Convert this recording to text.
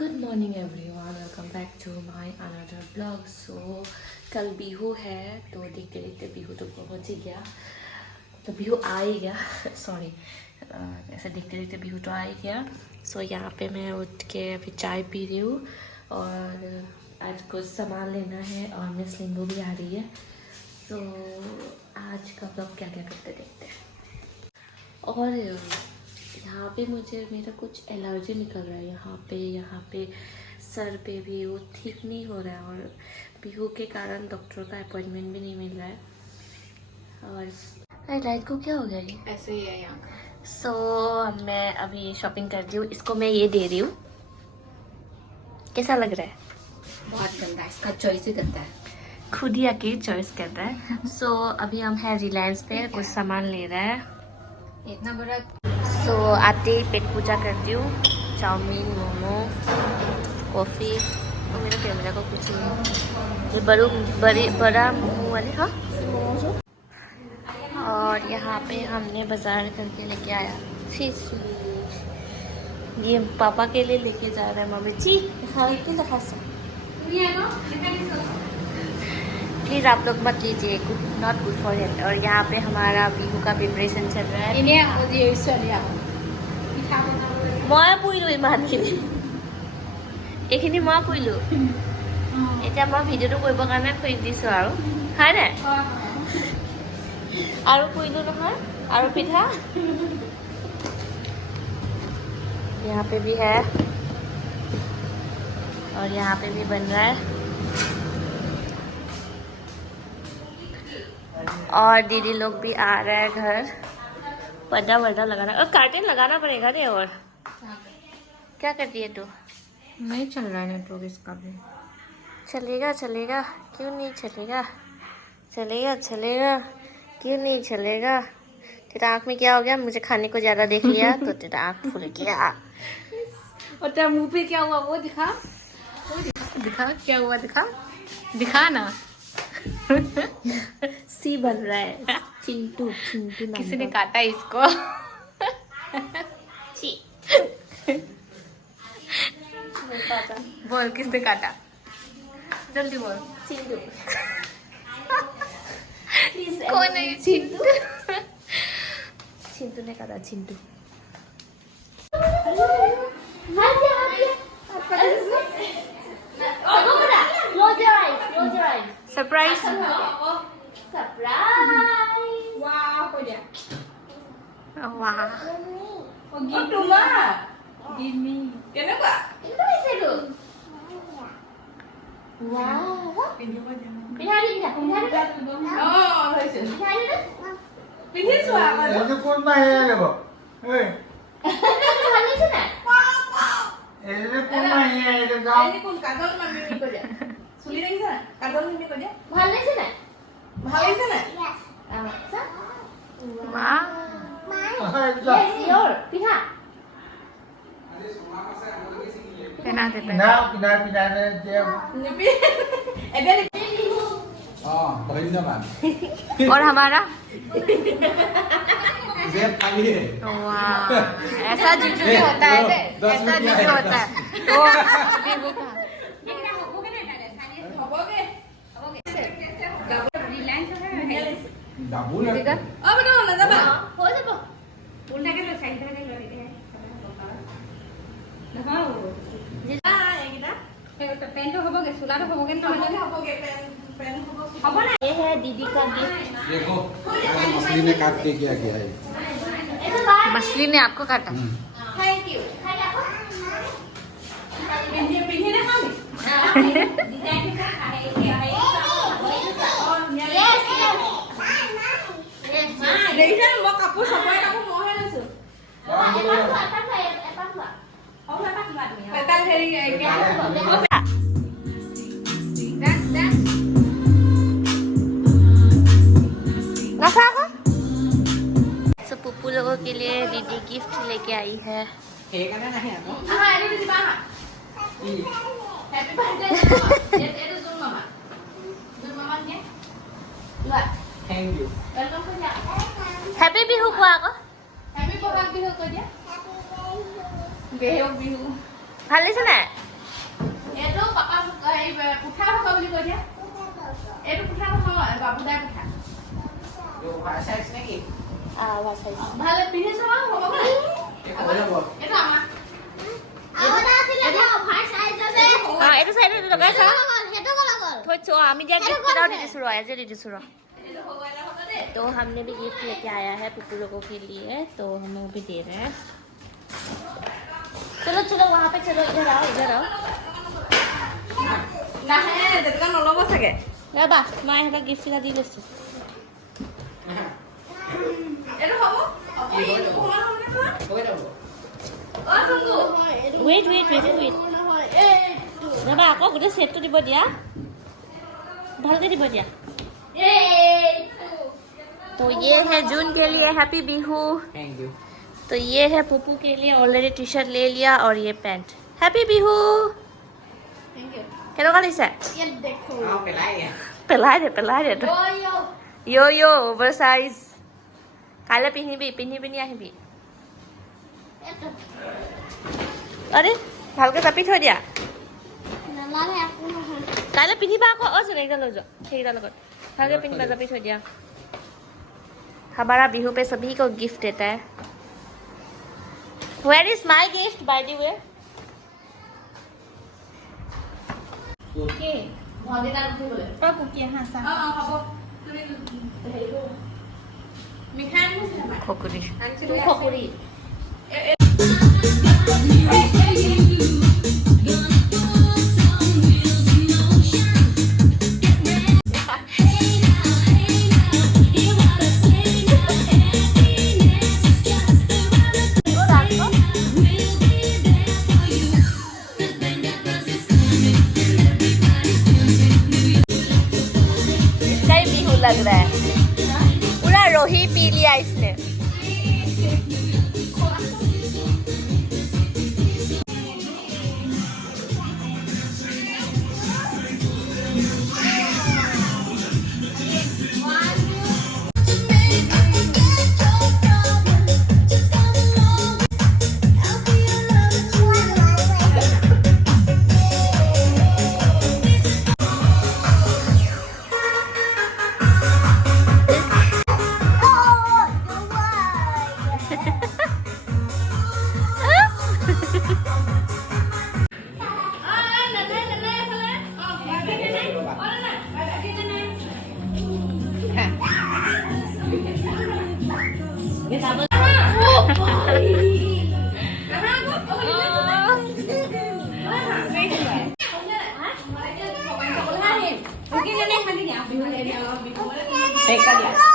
Good morning everyone, welcome back to my another blog. So कल बिहू है तो देखते देखते बिहू तो पहुंच ही गया, तो बिहू आ ही गया सॉरी ऐसे देखते देखते बिहू तो आ ही गया। सो यहाँ पे मैं उठ के अभी चाय पी रही हूँ और आज कुछ सामान लेना है और मिस लिंबू भी आ रही है। सो आज का ब्लॉग क्या क्या करते देखते हैं। और यहाँ पे मुझे मेरा कुछ एलर्जी निकल रहा है यहाँ पे सर पे भी, वो ठीक नहीं हो रहा है और बिहू के कारण डॉक्टर का अपॉइंटमेंट भी नहीं मिल रहा है। और लाइट को क्या हो गया ये ऐसे ही है यहाँ का। सो मैं अभी शॉपिंग कर रही हूँ, इसको मैं ये दे रही हूँ। कैसा लग रहा है? बहुत गंदा है, इसका चॉइस ही गंदा है। खुद ही आके चॉइस कर रहा है। सो अभी हम है रिलायंस पे, कुछ सामान ले रहा है। इतना बड़ा सो आते ही पेट पूजा करती हूँ, चाउमीन, मोमो, कॉफ़ी। और मेरा कैमरा को कुछ नहीं, ये बड़ा मुँह वाले। हाँ, और यहाँ पे हमने बाजार करके लेके आया फिश। ये पापा के लिए लेके जा रहे हैं मम्मी जी। हाँ, प्लीज़ आप लोग मत लीजिए, नॉट गुड फॉर हेल्थ। और यहाँ पे हमारा बिहू का प्रिपरेशन चल रहा है। मैं পুৰিলো ইমানখিনি, এইখিনি মই পুৰিলো। এতিয়া মই ভিডিঅ'টো কৰিবৰ কাৰণে থৈ দিছোঁ আৰু, হয় নাই? আৰু পুৰিলো নহয়, আৰু পিঠা यहाँ पे भी है और यहाँ पे भी बन रहा है। और दीदी लोग भी आ रहे हैं घर। पर्दा वर्दा लगाना और कर्टेन लगाना पड़ेगा रे। और क्या करती है तू? नहीं चल रहा है नेटवर्क इसका भी। चलेगा चलेगा, क्यों नहीं चलेगा? चलेगा चलेगा, क्यों नहीं चलेगा? तेरा आँख में क्या हो गया? मुझे खाने को ज़्यादा देख लिया तो तेरा आँख फूल गया। और तेरा मुंह पे क्या हुआ वो दिखा, दिखा क्या हुआ, दिखा ना। सी बन रहा है, चिंटू चिंटू नाम किसी ने का। काटा इसको। बोल किसने काटा, जल्दी बोल। चिंटू कौन है चिंटू? चिंटू ने काटा, चिंटू। सरप्राइज वाह। पहना दे और हमारा वाह, ऐसा जीजू भी होता है, ऐसा जीजू होता है। तो बिहू का ये है दीदी का गिफ्ट। देखो मछली ने काट के क्या किया है। मछली ने आपको काटा। Thank you. तो पुप्पू लोगों के लिए दीदी गिफ्ट लेके आई है। हैप्पी बिहू को आको। ভাল লাগিছে নাই? পুঠা হ'ব বুলি কৈ দিয়া এইটো পুঠা নহয় বাবু দাই পুঠা ভালে পিন্ধি চাবা হ'ব ভাই এইটো আমাৰ এইটো চাইডে লগাইছা थोड़ा আমি দিয়া गिफ्ट এটাও দি দিছো ৰ আজি দি দিছো ৰ तो हमने भी गिफ्ट लेके आया है पुप्पू लोगों के लिए तो हम लोग भी दे रहे हैं चलो चलो वहाँ पे चलो इधर आओ নাহে যেটা নলব চাগে ৰবা মই এটা গিফট এটা দি লৈছো এইটো হ'ব वेट ৰবা আকৌ গোটেই সেটটো দিব দিয়া ভালকে দিব দিয়া तो ये है जून के लिए हैप्पी बिहू थैंक यू तो ये है पुप्पू के लिए ऑलरेडी टी शर्ट ले लिया और ये pant happy Bihu thank you কেনেকুৱা লাগিছে ये देखो आओ पेलाई है পেলাই দে यो यो ओভাৰ সাইজ কাইলৈ পিন্ধি আহিবি আরে ভালকে চাপি থৈ দিয়া নালাগে একো নহয় কাইলৈ পিন্ধিবা আকৌ এইটা লৈ যাও সেইটা লগত ভালকে পিন্ধিবা চাপি থৈ দিয়া हमारा बिहू पे सभी को गिफ्ट देता है Where is my gift by the way? Okay ভদিনা উঠিবলে কুকি হা সা হ'ব তুমি হেৰিটো মিঠাই আনিছিলা মাই খকুৰি তু খকুৰি लग रहा है पूरा रोही पी लिया इसने Teka dia.